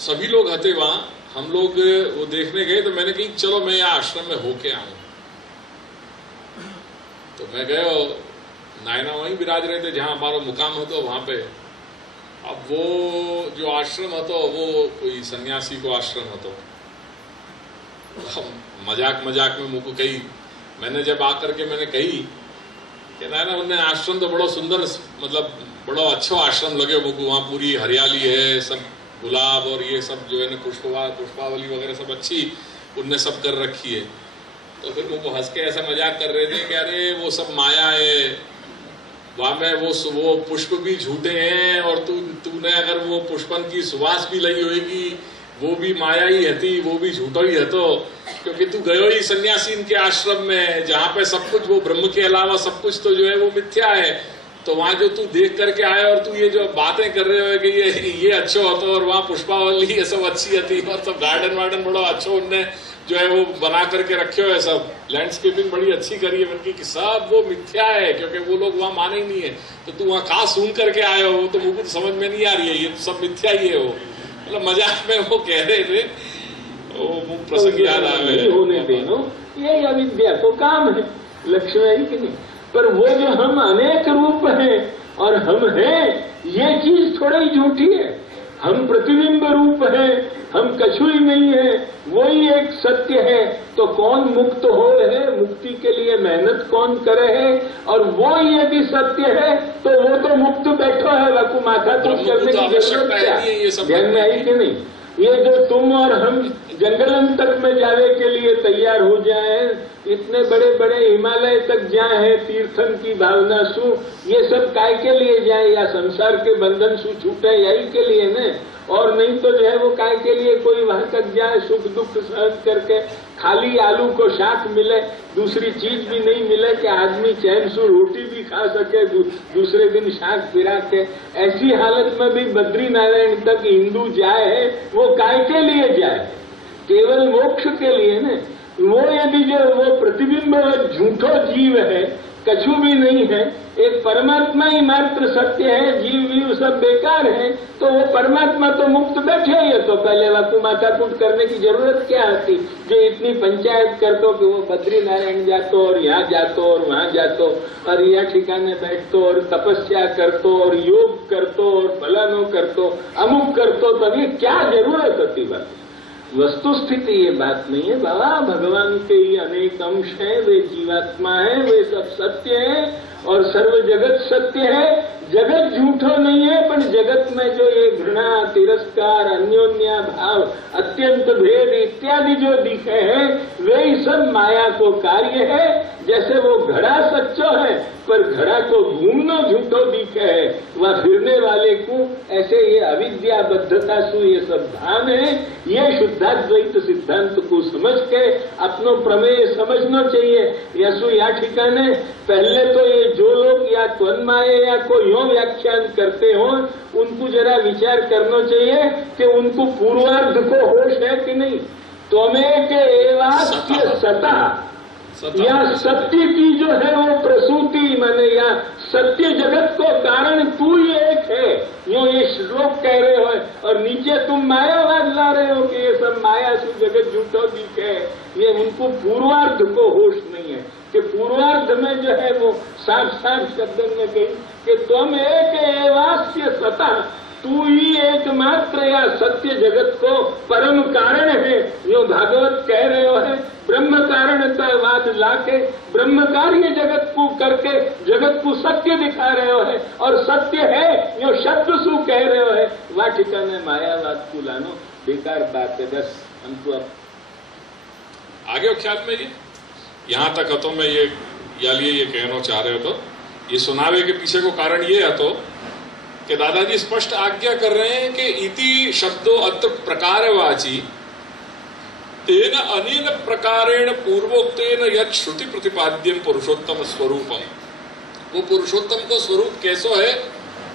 सभी लोग हते, वहाँ हम लोग वो देखने गए, तो मैंने कही चलो मैं यहाँ आश्रम में होके आऊं। तो मैं गए, नायना वहीं विराज रहे थे जहां हमारा मुकाम होता वहां पे। अब वो जो आश्रम होता वो कोई सन्यासी को आश्रम होता, मजाक मजाक में मुझको कही, मैंने जब आकर के मैंने कही कि नायना उन्हें आश्रम तो बड़ा सुंदर, मतलब बड़ा अच्छा आश्रम लगे मुझको, वहाँ पूरी हरियाली है, सब गुलाब और ये सब जो है ना पुष्पावली वगैरह सब अच्छी उनने सब कर रखी है। तो फिर मुझको हंस के ऐसा मजाक कर रहे थे कि अरे वो सब माया है, वहां में वो पुष्प भी झूठे हैं, और तूने अगर वो पुष्पन की सुवास भी लगी होगी वो भी माया ही हती, वो भी झूठो ही हतो, क्योंकि तू गयो ही सन्यासी इनके आश्रम में जहाँ पे सब कुछ वो ब्रह्म के अलावा सब कुछ तो जो है वो मिथ्या है। तो वहां जो तू देख करके आया और तू ये जो बातें कर रहे हो कि ये अच्छा होता, और वहाँ पुष्पावली ये सब अच्छी हती, और सब गार्डन वार्डन बड़ा अच्छा उनने जो है वो बना करके रखे हो है, सब लैंडस्केपिंग बड़ी अच्छी करी है उनकी, कि सब वो मिथ्या है, क्योंकि वो लोग वहां माने ही नहीं है। तो तू वहां कहाँ सुन करके आए हो, तो मुझको तो समझ में नहीं आ रही है, ये तो सब मिथ्या ही है। वो मतलब मजाक में वो कह रहे थे, वो प्रसंग याद आ गए। होने देनो, यही अविद्या को काम है, लक्ष्य है कि नहीं। पर वो जो हम अनेक रूप हैं और हम हैं, ये चीज थोड़ा ही झूठी है। हम प्रतिबिंब रूप हैं, हम कछु ही नहीं है, वही एक सत्य है। तो कौन मुक्त हो है, मुक्ति के लिए मेहनत कौन करे है, और वो यदि सत्य है तो वो तो मुक्त बैठो है, वाकु माथा कुछ करने की जरूरत क्या, ध्यान में आई कि नहीं। ये जो तुम और हम जंगलन तक में जाने के लिए तैयार हो जाए, इतने बड़े बड़े हिमालय तक जाए हैं तीर्थन की भावना सु, ये सब काय के लिए जाए, या संसार के बंधन सु छूटे, यही के लिए न। और नहीं तो जो है वो काय के लिए कोई वहां तक जाए, सुख दुख सहन करके, खाली आलू को शाक मिले, दूसरी चीज भी नहीं मिले कि आदमी चैन से रोटी भी खा सके, दूसरे दिन शाक पिरा के, ऐसी हालत में भी बद्री नारायण तक हिंदू जाए है, वो काय के लिए जाए, केवल मोक्ष के लिए न। वो यदि जो वो प्रतिबिंब झूठो जीव है, कछु भी नहीं है, एक परमात्मा ही मात्र सत्य है, जीव जीव सब बेकार है, तो वो परमात्मा तो मुक्त बैठे है। तो पहले वाकु माथाकूट करने की जरूरत क्या आती, जो इतनी पंचायत करतो कि वो बद्री नारायण जातो और यहाँ जातो और वहाँ जातो और यह ठिकाने बैठतो और तपस्या करतो और योग करतो और फलानो करतो अमुक करतो, तभी क्या जरूरत होती बात। वस्तु स्थिति ये बात नहीं है बाबा, भगवान के ही अनेक अंश हैं, वे जीवात्मा है, वे सब सत्य है और सर्व जगत सत्य है। जगत झूठो नहीं है, पर जगत में जो ये घृणा, तिरस्कार, अन्योन्या भाव, अत्यंत भेद इत्यादि जो दिखे हैं, वे ही सब माया को कार्य है। जैसे वो घड़ा सच्चो है, पर घड़ा को घूमना झूठो दिखे है, वह फिरने वाले को, ऐसे ये अविद्या बद्धता सु ये सब धाम है। ये शुद्धाद्वैत सिद्धांत को समझ के अपनो प्रमेय समझना चाहिए। यसु या ठिकाने पहले तो ये जो लोग या त्वन्माये या कोई यो व्याख्यान करते हो, उनको जरा विचार करना चाहिए कि उनको पूर्वार्ध को होश है कि नहीं। त्वमेक एवास्य सतः, या सत्य की जो है वो प्रसूति, माने या सत्य जगत को कारण तू ही एक है, यो ये श्लोक कह रहे हो, और नीचे तुम मायावाद ला रहे हो कि ये सब माया से जगत झूठो दिखे। ये उनको पूर्वार्ध को होश नहीं है कि पूर्वार्ध में जो है वो साफ साफ शब्द में कही कि तुम एक एवास्य सतः, तू ही एकमात्र या सत्य जगत को परम कारण है। यो भागवत कह रहे हो है, ब्रह्म कारणतावाद लाके ब्रह्म कार्य जगत को करके जगत को सत्य दिखा रहे हो है, और सत्य है यो शब्द सु कह रहे हो है, वह ठिकाने मायावाद को लानो बेकार बात है। बस हमको अब आगे ख्याल में ये यहाँ तक तो मैं ये कहना चाह रहे हो, तो ये सुनावे के पीछे को कारण ये है तो कि दादाजी स्पष्ट आज्ञा कर रहे हैं कि इति शब्दो अत्र प्रकारवाची तेन अनेन प्रकारेण पूर्वोक्तेन यत् श्रुति प्रतिपाद्यम पुरुषोत्तम स्वरूपम, वो पुरुषोत्तम को स्वरूप कैसो है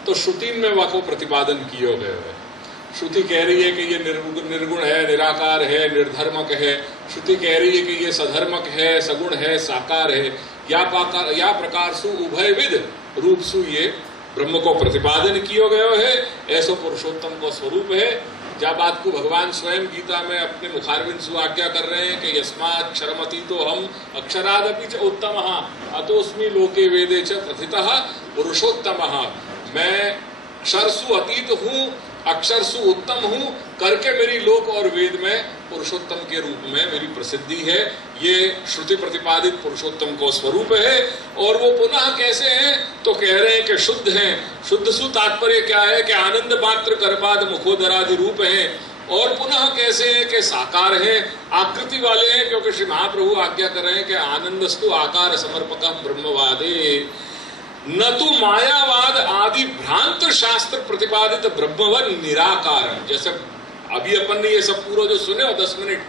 तो श्रुति में वह प्रतिपादन किए गए है। श्रुति कह रही है कि ये निर्गुण है, निराकार है, निर्धर्मक है। श्रुति कह रही है कि ये सधर्मक है, सगुण है, साकार है। या प्रकार सु उभयविद रूप सु ये ब्रह्म को प्रतिपादन किया गया है, ऐसो पुरुषोत्तम को स्वरूप है। जब बात को भगवान स्वयं गीता में अपने मुखारविंद सु आज्ञा कर रहे हैं कि यस्मात् क्षरमतीतो हम अक्षरादपि च उत्तमः अतोऽस्मि लोके वेदे च प्रथितः पुरुषोत्तमः, मैं क्षर सु अतीत हूँ, अक्षर सु उत्तम हूँ करके मेरी लोक और वेद में पुरुषोत्तम के रूप में मेरी प्रसिद्धि है। ये श्रुति प्रतिपादित पुरुषोत्तम को स्वरूप है। और वो पुनः कैसे हैं तो कह रहे हैं कि शुद्ध हैं। शुद्ध सु तात्पर्य क्या है कि आनंद मात्र करपाद मुखोदरादि रूप हैं। और पुनः कैसे हैं कि साकार हैं, आकृति वाले हैं, क्योंकि श्री महाप्रभु आज्ञा कर रहे हैं कि आनंदस्तु आकार समर्पक ब्रह्मवादे न तो मायावाद आदि भ्रांत शास्त्र प्रतिपादित ब्रह्मवन निराकार। जैसे अभी अपन ने ये सब पूरा जो सुने हो 10 मिनट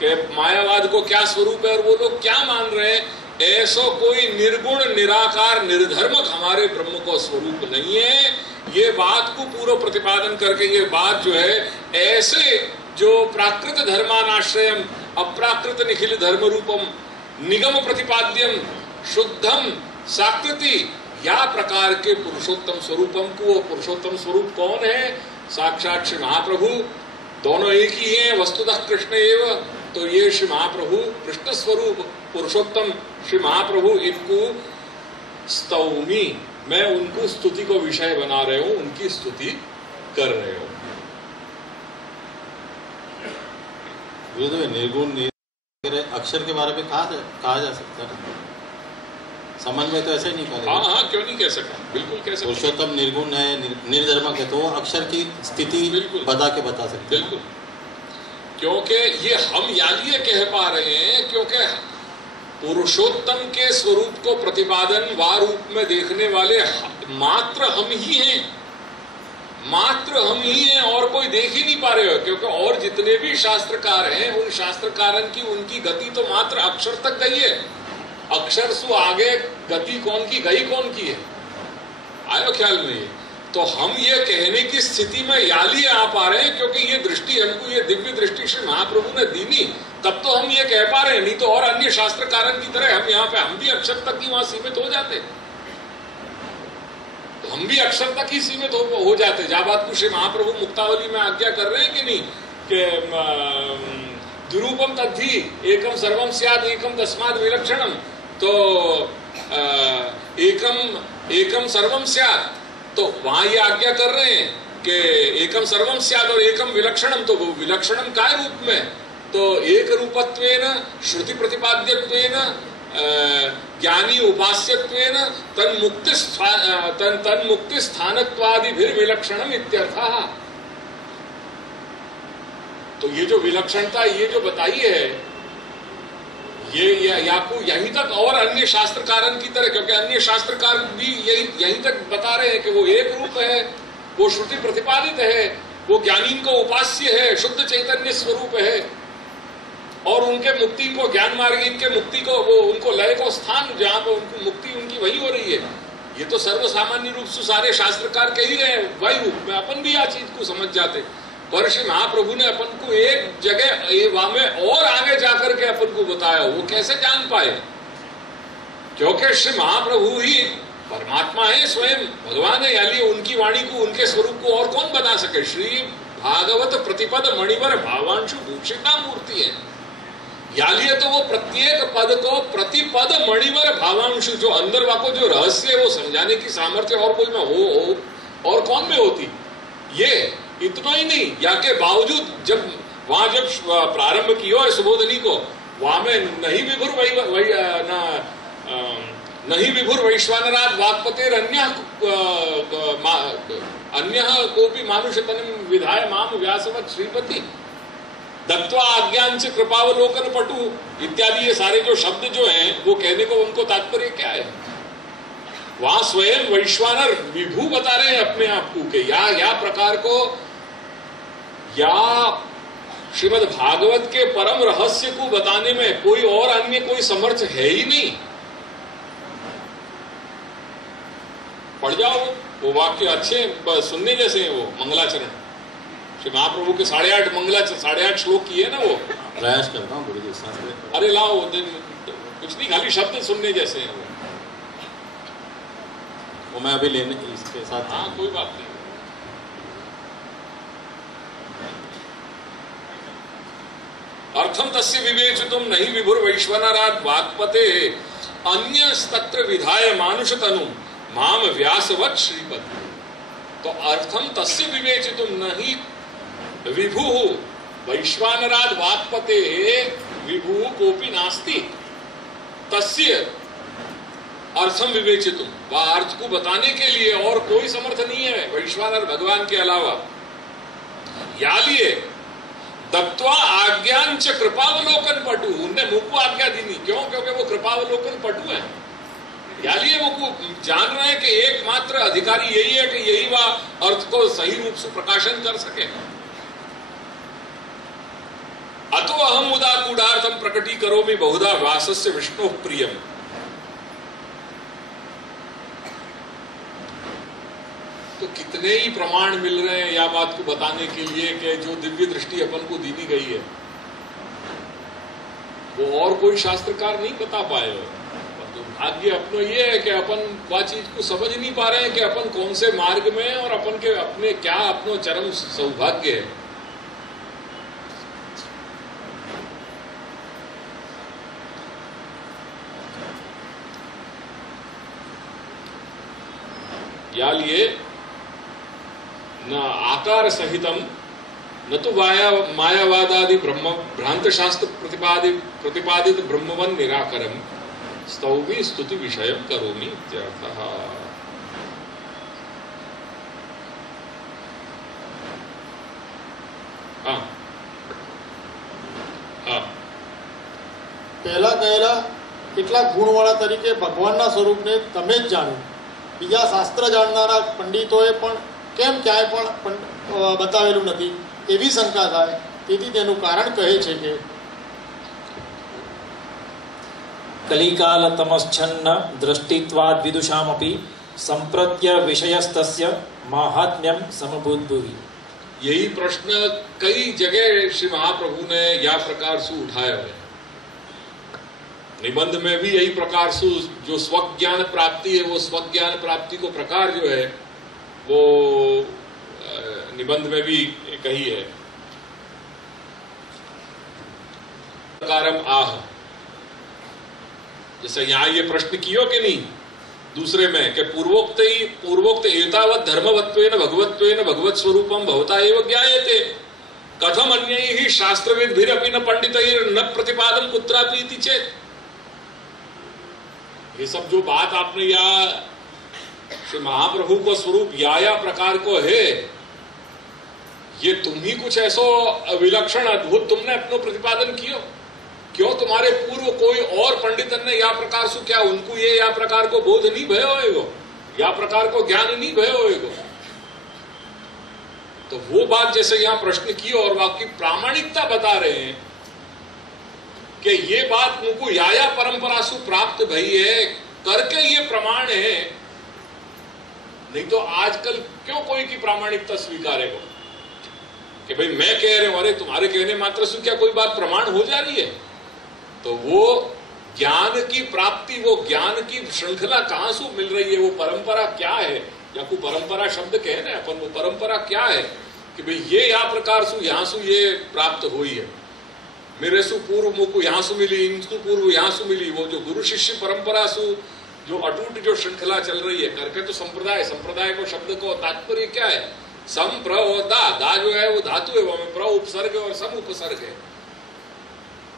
के मायावाद को क्या स्वरूप है और वो लोग क्या मान रहे हैं, ऐसा कोई निर्गुण निराकार निर्धर्मक हमारे ब्रह्म को स्वरूप नहीं है। ये बात को पूरा प्रतिपादन करके ये बात जो है ऐसे जो प्राकृत धर्मानाश्रयम अप्राकृत निखिल धर्म रूपम निगम प्रतिपाद्यम शुद्धम साकृति या प्रकार के पुरुषोत्तम स्वरूपम को, पुरुषोत्तम स्वरूप कौन है? साक्षात श्री महाप्रभु। दोनों एक ही हैं, वस्तुतः कृष्ण एव। तो ये श्री महाप्रभु कृष्ण स्वरूप पुरुषोत्तम श्री महाप्रभु, इनको स्तौमी, मैं उनको स्तुति को विषय बना रहे हूं, उनकी स्तुति कर रहे हूं। निर्गुण अक्षर के बारे में कहा जा सकता है? समन्वय तो ऐसे ही नहीं करेगा। हाँ, क्यों नहीं कह सकता, बिल्कुल कह सकते। पुरुषोत्तम निर्गुण है, निर्धर्मक है, तो वो अक्षर की स्थिति बता सकते बिल्कुल। क्योंकि ये हम यालिए कह पा रहे हैं क्योंकि पुरुषोत्तम के स्वरूप को प्रतिपादन वा रूप में देखने वाले मात्र हम ही हैं, मात्र हम ही हैं, और कोई देख ही नहीं पा रहे हो। क्योंकि और जितने भी शास्त्रकार हैं उन शास्त्रकारन की उनकी गति तो मात्र अक्षर तक गई है। अक्षर से आगे गति कौन की गई, कौन की है, आयो ख्याल में ये। तो हम ये कहने की स्थिति में याली आ पा रहे हैं क्योंकि ये दृष्टि हमको, ये दिव्य दृष्टि श्री महाप्रभु ने दी नहीं, तब तो हम ये कह पा रहे हैं। नहीं तो और अन्य शास्त्रकारन की तरह हम यहाँ पे हम भी अक्षर तक ही वहां सीमित हो जाते, तो हम भी अक्षर तक ही सीमित हो जाते। जहाँ बात को श्री महाप्रभु मुक्तावली में आज्ञा कर रहे हैं कि नहीं कि द्विरूपम तद्धि एकम सर्वम स्यात् एकम तस्माद् विलक्षणम, तो एकम सर्वम स्यात्, तो वहां ये आज्ञा कर रहे हैं कि एकम सर्वम स्यात् और एकम विलक्षणम। तो वो विलक्षणम काय रूप में, तो एक रूपत्वेन श्रुति प्रतिपाद्यत्वेन ज्ञानी उपास्यत्वेन तन्मुक्ति स्थानत्वादिभिर विलक्षणम इत्यर्थः। तो ये जो विलक्षणता ये जो बताई है ये आपको यहीं तक और अन्य शास्त्रकारन की तरह, क्योंकि अन्य शास्त्रकार भी यहीं तक बता रहे हैं कि वो एक रूप है, वो श्रुति प्रतिपादित है, वो ज्ञानी को उपास्य है, शुद्ध चैतन्य स्वरूप है, और उनके मुक्ति को ज्ञान मार्ग इनके मुक्ति को वो उनको लय को स्थान जहां पर उनको मुक्ति उनकी वही हो रही है। ये तो सर्वसामान्य रूप से सारे शास्त्रकार कह ही रहे हैं, वही रूप में अपन भी आ चीज को समझ जाते। पर श्री महाप्रभु ने अपन को एक जगह में और आगे जाकर के अपन को बताया, वो कैसे जान पाए? क्योंकि श्री महाप्रभु ही परमात्मा है, स्वयं भगवान है, यानी उनकी वाणी को, उनके स्वरूप को और कौन बना सके? श्री भागवत प्रतिपद मणिवर भावांशु भूषिता मूर्ति है। यालिए तो वो प्रत्येक पद को प्रतिपद मणिवर भावांशु, जो अंदर वाको जो रहस्य है वो समझाने की सामर्थ्य और कोई में हो और कौन में होती? ये इतना ही नहीं, या के बावजूद जब प्रारंभ किया है सुबोधनी को, वहां में नहीं विभुर वैश्वानराद वाक्पतेर अन्य कोपी मानुष तनिम विधाय माम व्यासवत श्रीपति दत्वा आज्ञांच कृपावलोकन पटु इत्यादि, ये सारे जो शब्द जो हैं वो कहने को उनको तात्पर्य क्या है? वहां स्वयं वैश्वानर विभू बता रहे हैं अपने आप को कि या प्रकार को, या श्रीमद् भागवत के परम रहस्य को बताने में कोई और अन्य कोई समर्थ है ही नहीं। पढ़ जाओ वो वाक्य, अच्छे सुनने जैसे हैं वो मंगलाचरण, श्री महाप्रभु के 8.5 श्लोक किए ना वो। प्रयास करता हूँ गुरु जी साथ। अरे लाओ, कुछ नहीं, खाली शब्द सुनने जैसे हैं वो मैं अभी लेने इसके साथ। हाँ, कोई बात नहीं। अर्थम तस्य विवेचितुम नहीं विभुर वैश्वनरात् वाक्पते अन्य तत्र विधाय मानुष तनु माम व्यासवत् श्रीपद। तो अर्थम तस्य विवेचितुम नहीं विभु वैश्वानरात् वाक्पते विभु कोपि नास्ति तस्य अर्थम विवेचितुम, वह अर्थ को बताने के लिए और कोई समर्थ नहीं है वैश्वानर भगवान के अलावा। या लिए दत्वा आज्ञांच कृपावलोकन पटु, उनने मुख को आज्ञा दी नहीं, क्यों? क्योंकि वो कृपावलोकन पटु है। या लिए वो जान रहे हैं कि एकमात्र अधिकारी यही है कि यही वह अर्थ को सही रूप से प्रकाशन कर सके। अतो अहम मुदा कूढ़ार्थम प्रकटी करोमि बहुधा व्यासस्य विष्णु प्रियम। तो कितने ही प्रमाण मिल रहे हैं या बात को बताने के लिए कि जो दिव्य दृष्टि अपन को दी गई है वो और कोई शास्त्रकार नहीं बता पाए। तो भाग्य अपनो ये है कि अपन वह चीज को समझ नहीं पा रहे हैं कि अपन कौन से मार्ग में हैं और अपन के अपने क्या अपनो चरम सौभाग्य है। या लिए न आकार सहितम न तो मायावादादि ब्रह्म भ्रांत शास्त्र प्रतिपादित ब्रह्मवन निराकरम स्तौमी स्तुति विषय करोमि इत्यर्थः। પહેલા કહેલા કેટલાક ગુણવાળા તરીકે ભગવાનના સ્વરૂપને તમે જ જાણો, બીજા શાસ્ત્ર જાણનારા પંડિતોએ પણ કેમ ક્યાંય પણ બતાવેલું નથી એવી શંકા થાય। તેથી તેનું કારણ કહે છે કે कलिकाल तमश्छन्न दृष्टित्वाद् विदुषामपि संप्रत्य विषयस्तस्य माहात्म्यम समभूद्भुवि। यही प्रश्न कई जगह श्री महाप्रभु ने या प्रकार से उठाया है। निबंध में भी यही प्रकार से जो स्वज्ञान प्राप्ति है वो स्वज्ञान प्राप्ति को प्रकार जो है वो निबंध में भी कही है। प्रकारम आह, जैसे यहां ये प्रश्न कियो कि नहीं दूसरे में कि पूर्वोक्त एतावत् धर्मवत्वेन भगवत्वेन भगवत स्वरूपम भवता एव ज्ञायते कथम अन्यैः शास्त्रविद्भिरपि न पंडितैर् न प्रतिपादन कुत्रापि इति चेत्। ये सब जो बात आपने या श्री महाप्रभु को स्वरूप या प्रकार को है, ये तुम ही कुछ ऐसो विलक्षण अद्भुत तुमने अपनो प्रतिपादन कियो। क्यों तुम्हारे पूर्व कोई और पंडित ने या प्रकार से क्या उनको ये या प्रकार को बोध नहीं भयो होएगो, या प्रकार को ज्ञान नहीं भयो होएगो। तो वो बात जैसे यहां प्रश्न की और वाक्य प्रामाणिकता बता रहे हैं कि ये बात मुझको या परंपरा से प्राप्त भई है करके ये प्रमाण है। नहीं तो आजकल क्यों कोई की प्रामाणिकता स्वीकारेगा कि भाई मैं कह रहा हूं, अरे तुम्हारे कहने मात्र से क्या कोई बात प्रमाण हो जा रही है। तो वो ज्ञान की प्राप्ति, वो ज्ञान की श्रृंखला कहां से मिल रही है, वो परंपरा क्या है, या कोई परंपरा शब्द कहे ना अपन, वो परंपरा क्या है कि भाई ये या प्रकार से यहां से ये प्राप्त हुई है, मेरे से पूर्व मुझको यहां से मिली, इनको पूर्व यहां से मिली। वो जो गुरु शिष्य परंपरा से जो अटूट जो श्रृंखला चल रही है करके तो संप्रदाय को शब्द को तात्पर्य क्या है, संप्रदा, दा जो है वो धातु है, वो प्र उपसर्ग और सम उपसर्ग है।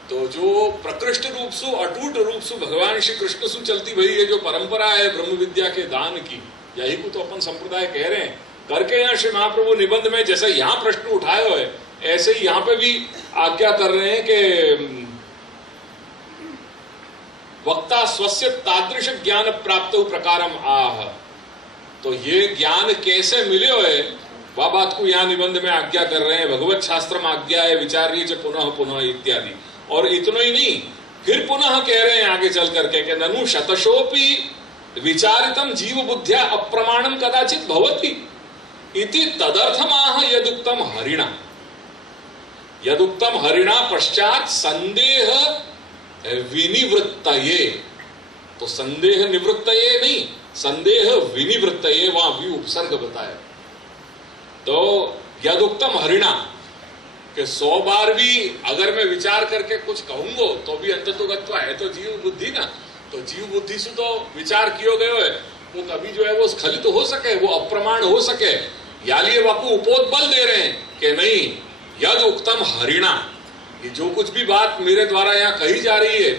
तो जो प्रकृष्ट रूप से अटूट रूप से भगवान श्री कृष्ण से चलती भई ये जो परंपरा है ब्रह्म विद्या के दान की, यही को तो अपन संप्रदाय कह रहे हैं करके यहाँ श्री महाप्रभु निबंध में जैसे यहाँ प्रश्न उठाए हुए ऐसे ही यहाँ पे भी आज्ञा कर रहे हैं कि वक्ता स्वस्य तादृश ज्ञान प्राप्त प्रकारम आह। तो ये ज्ञान कैसे मिले हुए वह बात को यहाँ निबंध में आज्ञा कर रहे हैं। भगवत शास्त्र में आज्ञा है विचार्य च पुनः पुनः इत्यादि। और इतना ही नहीं, फिर पुनः कह रहे हैं आगे चल करके कि ननु शतशोपि विचारितम जीव बुद्ध्या अप्रमाणम कदाचित भवति इति तदर्थमाह यदुक्तम हरिणा। यदुक्तम हरिणा पश्चात संदेह विनिवृत्तये। तो संदेह निवृत्तये नहीं, संदेह विनिवृत्तये, वहां भी उपसर्ग बताया। तो यदुक्तम हरिणा कि 100 बार भी अगर मैं विचार करके कुछ कहूंगो तो भी अंततोगत्वा है तो जीव बुद्धि ना। तो जीव बुद्धि से तो विचार कियो गयो है, वो कभी जो है वो स्खलित हो सके, वो अप्रमाण हो सके। यालिए बापू उपोद्बल दे रहे हैं कि नहीं, यद उक्तम हरिणा, ये जो कुछ भी बात मेरे द्वारा यहाँ कही जा रही है,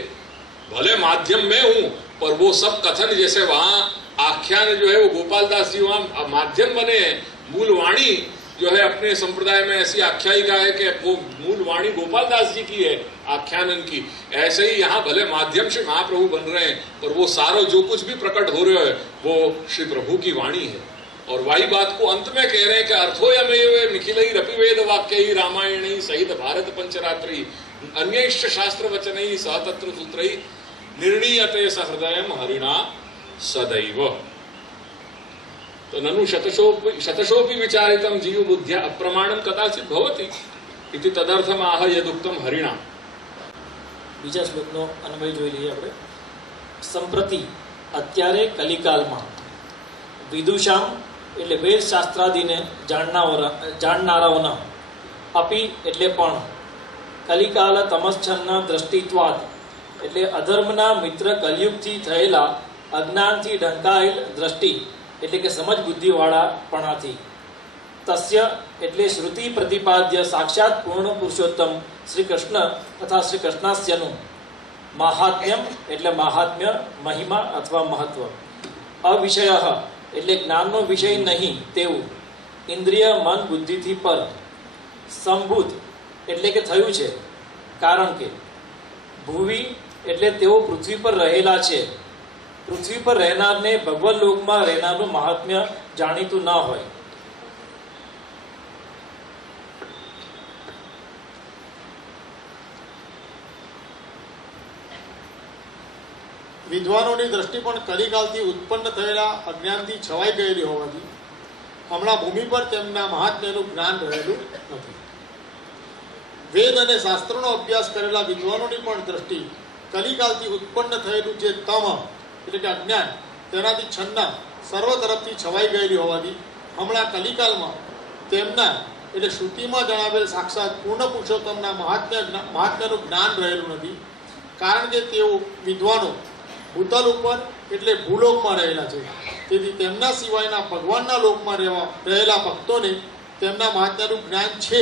भले माध्यम में हूं पर वो सब कथन जैसे वहां आख्यान जो है वो गोपाल दास जी वहां माध्यम बने हैं। मूल वाणी जो है अपने संप्रदाय में ऐसी आख्यायिका है कि वो मूल वाणी गोपाल दास जी की है आख्यानन की। ऐसे ही यहाँ भले माध्यम से महाप्रभु बन रहे हैं पर वो सारो जो कुछ भी प्रकट हो रहे है वो श्री प्रभु की वाणी है। और वही बात को अंत में कह रहे हैं कि अर्थोयमेव निखिलैरपि वेद वाक्यैः रामायणैः सहित भारत पंचरात्रि अन्यैश्च शास्त्र वचनैः सहतत्र सूत्रैः निर्णीयते सहृदयम् हरिणा सदैव। तो ननु शतशोपि विचारितम जीव बुद्ध्या अप्रमाणम कदाचित भवति इति तदर्थम आह यदुक्तम हरिणा। બીજા શ્લોકનો અન્વય જોઈ લઈએ આપણે। સંપ્રતિ અત્યારે કલિકાલમાં વિદુષામ એટલે વેદ શાસ્ત્રાદિને જાણનારાઓના અપી એટલે પણ કલિકાલ તમશ્ચન્ન દ્રષ્ટિત્વાદ એટલે અધર્મના મિત્ર કલયુગથી થયેલા અજ્ઞાનથી ઢંકાયેલ દ્રષ્ટિ એટલે કે સમજ બુદ્ધિવાળાપણાથી તસ્ય એટલે શ્રુતિ પ્રતિપાદ્ય સાક્ષાત પૂર્ણ પુરુષોત્તમ શ્રી કૃષ્ણ તથા શ્રી કૃષ્ણાસ્યનું માહાત્મ્યમ એટલે મહાત્મ્ય મહિમા અથવા મહત્વ અવિષય એટલે જ્ઞાનનો વિષય નહીં તેવું ઇન્દ્રિય મન બુદ્ધિથી પર સંભૂત એટલે કે થયું છે। કારણ કે ભૂવિ એટલે તેઓ પૃથ્વી પર રહેલા છે। પૃથ્વી પર રહેનારને ભગવન લોકમાં રહેનારનું મહાત્મ્ય જાણીતું ન હોય। વિદ્વાનોની દ્રષ્ટિ પણ કલિકાલથી ઉત્પન્ન થયેલા અજ્ઞાનથી છવાઈ ગયેલી હોવાથી હમણાં ભૂમિ પર તેમના મહાત્મ્યનું જ્ઞાન રહેલું નથી। વેદ અને શાસ્ત્રોનો અભ્યાસ કરેલા વિદ્વાનોની પણ દ્રષ્ટિ કલિકાલથી ઉત્પન્ન થયેલું જે તમ એટલે કે અજ્ઞાન તેનાથી છન્ન સર્વ તરફથી છવાઈ ગયેલી હોવાથી હમણાં કલિકાલમાં તેમના એટલે શ્રુતિમાં જણાવેલ સાક્ષાત પૂર્ણ પુરુષોત્તમના મહાત્મ્યનું જ્ઞાન રહેલું નથી। કારણ કે તેઓ વિદ્વાનો ભૂતલ ઉપર એટલે ભૂલોકમાં રહેલા છે। તેથી તેમના સિવાયના ભગવાનના લોકમાં રહેલા ભક્તોને તેમના મહાત્મ્યનું જ્ઞાન છે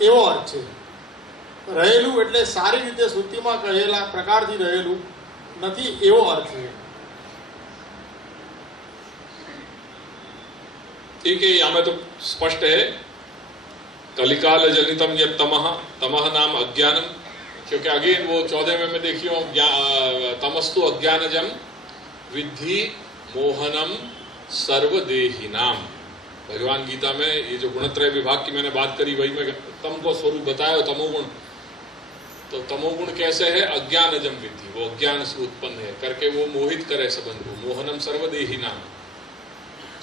એવો અર્થ છે। રહેલું એટલે સારી રીતે શ્રુતિમાં કહેલા પ્રકારથી રહેલું નથી એવો અર્થ છે। ठीक है, यहाँ में तो स्पष्ट है कलिकाल जनितम यत् तमः, तमः नाम अज्ञानम। क्योंकि अगेन वो 14वें में देखियो तमस्तु अज्ञानजम विद्धि मोहनम सर्वदेहिनाम। भगवान गीता में ये जो गुणत्रय विभाग की मैंने बात करी वही में तम को स्वरूप बताया तमोगुण। तो तमोगुण कैसे है? अज्ञानजम विद्धि, वो अज्ञान से उत्पन्न है करके वो मोहित करे सबन को। मोहनम सर्वदेहिनाम,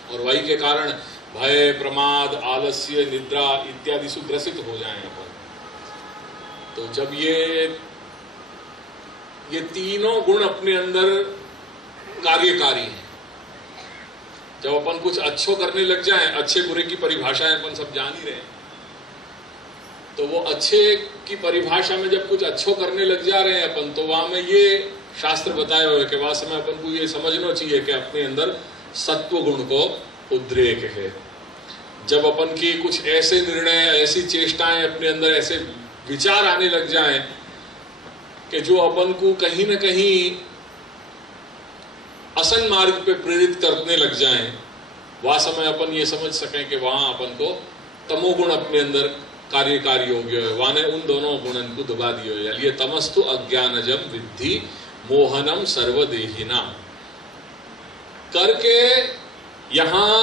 और वही के कारण भय प्रमाद आलस्य निद्रा इत्यादि से ग्रसित हो जाए अपन। तो जब ये तीनों गुण अपने अंदर कार्यकारी हैं, जब अपन कुछ अच्छो करने लग जाएं, अच्छे बुरे की परिभाषाएं अपन सब जान ही रहे हैं, तो वो अच्छे की परिभाषा में जब कुछ अच्छो करने लग जा रहे हैं अपन, तो वहां में ये शास्त्र बताया हुआ है कि वास्तव में अपन को ये समझना चाहिए कि अपने अंदर सत्व गुण को उद्रेक है। जब अपन की कुछ ऐसे निर्णय ऐसी चेष्टाएं अपने अंदर ऐसे विचार आने लग जाएं कि जो अपन को कहीं न कहीं असन मार्ग पे प्रेरित करने लग जाएं, वह समय अपन ये समझ सकें कि वहां अपन को तमोगुण अपने अंदर कार्यकारी हो गया है, वहां ने उन दोनों गुणन को दबा दिया है। ये तमस्तु अज्ञानजम विद्धि मोहनम सर्वदेहिनाम करके यहाँ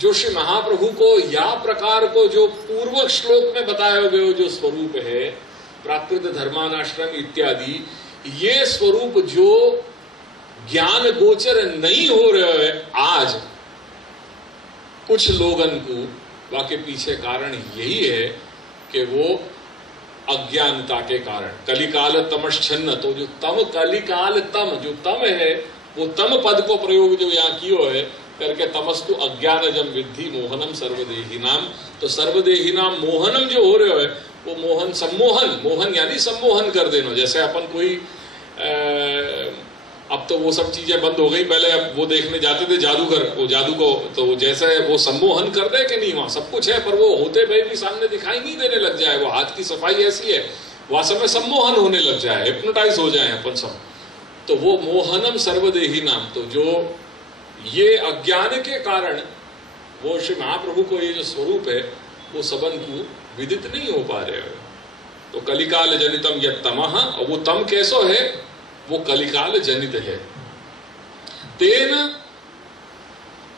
जो श्री महाप्रभु को या प्रकार को जो पूर्व श्लोक में बताया गया जो स्वरूप है प्राकृत धर्मानाश्रम इत्यादि, ये स्वरूप जो ज्ञान गोचर नहीं हो रहे है आज कुछ लोगन को, वाके पीछे कारण यही है कि वो अज्ञानता के कारण कलिकाल तमश्चन्न, तो जो तम कलिकाल तम जो तम है वो तम पद को प्रयोग जो यहाँ कियो है करके तमस्तु अज्ञानजम विद्धि मोहनम सर्वदेहिनाम। तो सर्वदेहिनाम मोहनम जो हो रहे है वो मोहन सम्मोहन, मोहन यानी सम्मोहन कर देना। जैसे अपन कोई अब तो वो सब चीजें बंद हो गई, पहले अब वो देखने जाते थे जादूगर, वो जादू को तो जैसे वो सम्मोहन कर दे कि नहीं, वहां सब कुछ है पर वो होते हुए भी सामने दिखाई नहीं देने लग जाए, वो हाथ की सफाई ऐसी है वास्तव में सम्मोहन होने लग जाए, हिप्नोटाइज हो जाए अपन सब, तो वो मोहनम सर्वदेही नाम। तो जो ये अज्ञान के कारण वो श्री महाप्रभु को ये जो स्वरूप है वो सबन को विदित नहीं हो पा रहे। तो कलिकाल जनितम यह तमः, और वो तम कैसो है, वो कलिकाल जनित है। तेन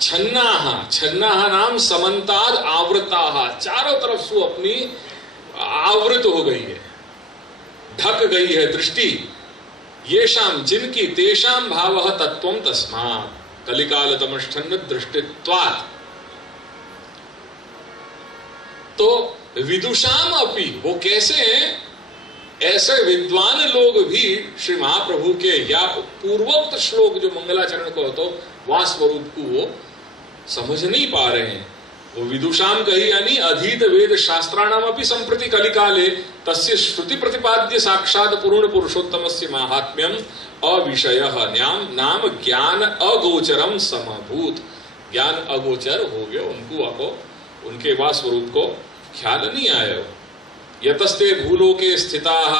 छन्नाहा, छन्नाहा नाम समन्ताद आवृताहा, चारों तरफ से अपनी आवृत हो गई है, ढक गई है दृष्टि। ये शाम जिनकी तेषाम भावः तत्वम तस्मात् कलिकाल तमश्चन्न दृष्टित्वात्। तो विदुषाम अपि, वो कैसे हैं, ऐसे विद्वान लोग भी श्री महाप्रभु के या पूर्वोक्त श्लोक जो मंगलाचरण को तो वह स्वरूप को वो समझ नहीं पा रहे हैं। वो विदुषाम कही यानी अधीत वेद शास्त्राणाम अपि संप्रति कलिकाले तस्य श्रुति प्रतिपाद्य साक्षात पूर्ण पुरुषोत्तमस्य माहात्म्यम अविषयः नाम ज्ञान अगोचरम समभूत। ज्ञान अगोचर हो गया उनको, आपको उनके वह स्वरूप को ख्याल नहीं आया। यतस्ते भूलोके स्थिताः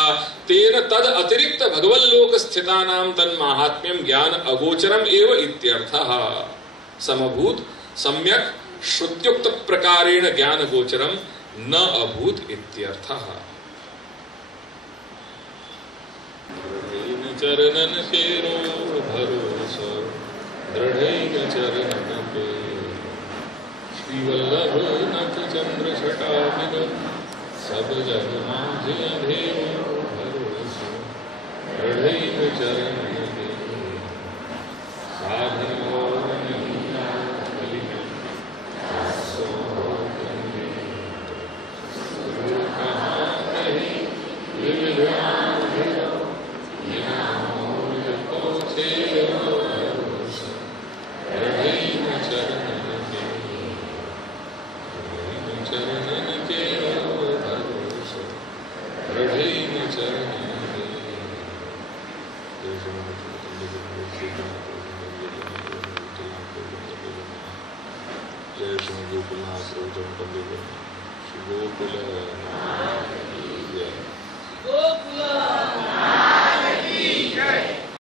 तेन तद अतिरिक्त भगवल्लोक स्थितानां तन्माहात्म्यं ज्ञान अगोचरम एव इत्यर्थः। समभूत सम्यक श्रुत्युक्त प्रकारेण ज्ञान गोचरम न अभूत इत्यर्थः। चरणन केरो भरोसा दृढ़ चरणन पे श्रीवल्लभ नख चंद्र छटा सब जग माझे अंधेरो भरोसा दृढ़ चरणन पे साधन और निंदा कलिमन सो गंगे गुरु कहाँ कहीं विविध जय श्री गोकुलनाथ गोकुल